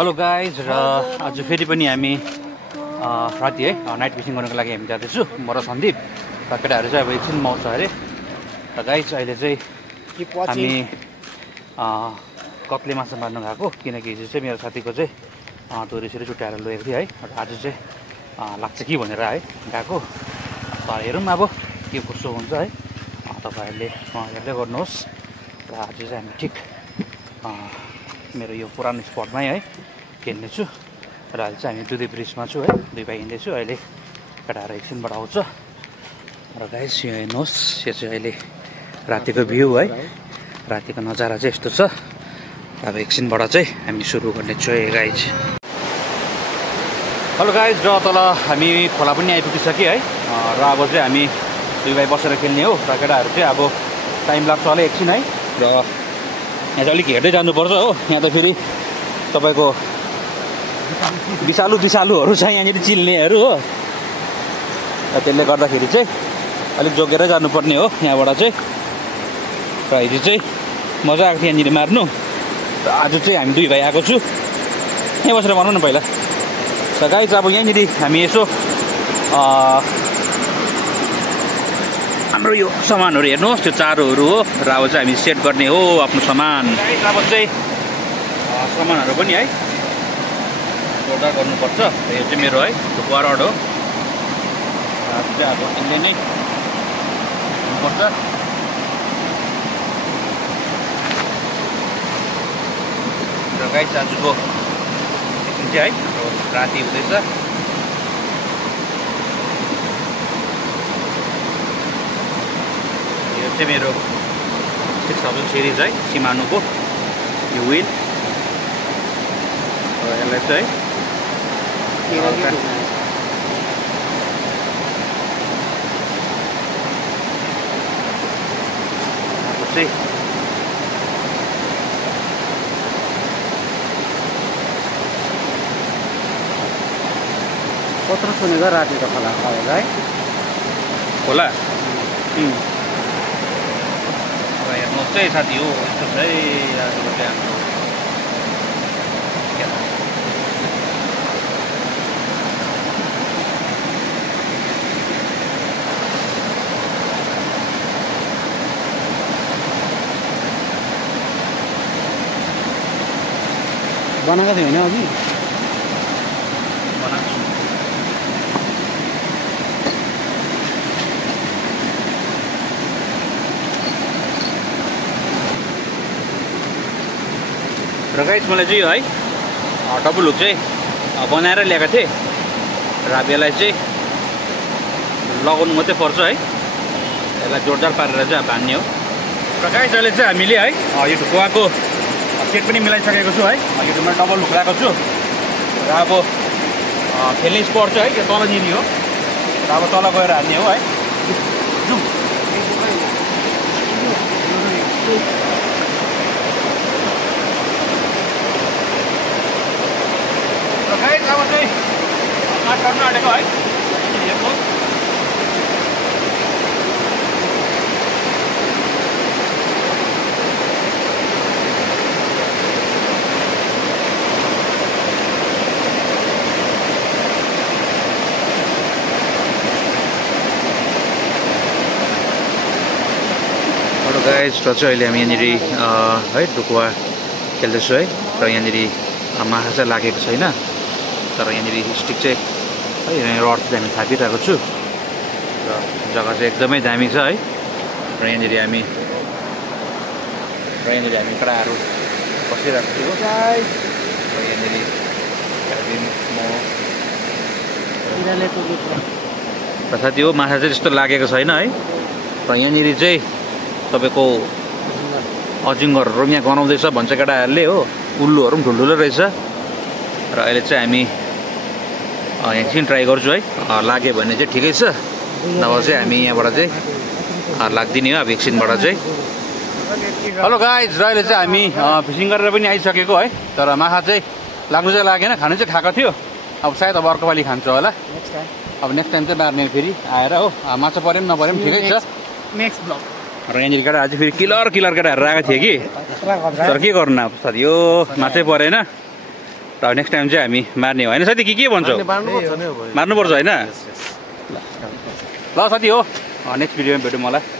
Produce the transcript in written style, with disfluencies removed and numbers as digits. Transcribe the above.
hello guys र आज फेरि पनि हामी राति है नाइट फिसिङ गर्नको लागि हामी जाँदैछु म र सन्दीप र केटाहरू चाहिँ अब एकछिन आउँछ अरे र गाइज अहिले चाहिँ हामी कत्ले माछा मार्न गएको किनकि हिजो चाहिँ मेरो साथीको चाहिँ टुरिस्टहरू छुट्याएर लगेको थियो है र आज चाहिँ लाग्छ कि भनेर है गएको हेरौँ अब के कस्तो हुन्छ है तपाईँहरूले हेर्दै गर्नुहोस् र आज चाहिँ हामी ठिक मेरो यो पुरानो स्पटमै है खेल्नेछु र अहिले चाहिँ हामी दुधे ब्रिजमा छु है दुई भाइ हिँड्दैछु अहिले केटाहरू एकछिनबाट आउँछ र गाइस यो हेर्नुहोस् यो चाहिँ अहिले रातिको भ्यू है रातिको नजारा चाहिँ यस्तो छ अब एकछिनबाट चाहिँ हामी सुरु गर्नेछु है गाइज हेलो गाइज र तल हामी खोला पनि आइपुगिसक्यो है र अब चाहिँ हामी दुई भाइ बसेर खेल्ने हो र केटाहरू चाहिँ अब टाइम लाग्छ होला एकछिन है र यहाँ चाहिँ अलिक हेर्दै जानुपर्छ हो यहाँ त फेरि तपाईँको विषालुहरू छ यहाँनिर चिल्नेहरू हो र त्यसले गर्दाखेरि चाहिँ अलिक जोगेरै जानुपर्ने हो यहाँबाट चाहिँ र हिजो चाहिँ मजा आएको थियो यहाँनिर मार्नु र आज चाहिँ हामी दुई भाइ आएको छु यहीँ बसेर भनौँ न पहिला र गाइज अब यहाँनिर हामी यसो हाम्रो यो सामानहरू हेर्नुहोस् त्यो चारोहरू हो र अब चाहिँ हामी सेट गर्ने हो आफ्नो सामान अब चाहिँ सामानहरू पनि है जोडदार गर्नुपर्छ यो चाहिँ मेरो है ढुकुवा रड हो चाहिँ अब यसले नै हुनुपर्छ र गाइस आजको एकछिन चाहिँ है राति हुँदैछ यो चाहिँ मेरो 6000 सिरिज है सिमानोको यो विल यसलाई चाहिँ कत्रो सुनेको राति त खोला आएर है खोला हेर्नुहोस् है साथी हो यस्तो छ है आजको चाहिँ हाम्रो बनाएको थियो होइन अघि बनाएको छु र गाइस मलाई चाहिँ यो है डबल हुक चाहिँ बनाएर ल्याएको थिएँ र अब यसलाई चाहिँ लगाउनु मात्रै पर्छ है यसलाई जोडदार पारेर चाहिँ बान्ने हो र गाइस अहिले चाहिँ हामीले है यो ढुकुवाको सेट पनि मिलाइसकेको छु है यो मैले डबल हुक ल्याएको छु र अब खेल्ने स्पट चाहिँ है यो तलनिर हो र अब तल गएर हाल्ने हो है जाउँ र गाइस अब चाहिँ काट काट्न आँटेको है हेर्नुहोस् गाइस र चाहिँ अहिले हामी यहाँनिर है ढुकुवा खेल्दैछु है र यहाँनिर माछा चाहिँ लागेको छैन तर यहाँनिर स्टिक चाहिँ है रड चाहिँ हामी थापिरहेको छु र जग्गा चाहिँ एकदमै दामी छ है र यहाँनिर हामी केटाहरू बसिरहेको छु र यहाँनिर साथी हो माछा चाहिँ त्यस्तो लागेको छैन है र यहाँनिर चाहिँ तपाईँको अजिङ्गरहरू यहाँ गनाउँदैछ भन्छ केटाहरूले हो उल्लुहरू पनि ठुल्ठुलो रहेछ र अहिले चाहिँ हामी एकछिन ट्राई गर्छु है लाग्यो भने चाहिँ ठिकै छ नभए चाहिँ हामी यहाँबाट चाहिँ लाग्दिने हो अब एकछिनबाट चाहिँ हेलो गाइज र अहिले चाहिँ हामी फिसिङ गरेर पनि आइसकेको है तर माछा चाहिँ लाग्नु चाहिँ लागेन खानु चाहिँ खाएको थियो अब सायद अब अर्को पालि खान्छ होला अब नेक्स्ट टाइम चाहिँ मार्ने फेरि आएर हो माछा पऱ्यो पनि नपऱ्यो पनि ठिकै छ नेक्स्ट ब्लग र यहाँनिर केटा आज फेरि किलर केटाहरू आएको थियो कि तर के गर्नु अब साथी यो माछै परेन र नेक्स्ट टाइम चाहिँ हामी मार्ने हो होइन साथी के भन्छौ मार्नुपर्छ होइन ल साथी हो नेक्स्ट भिडियोमा भेटौँ मलाई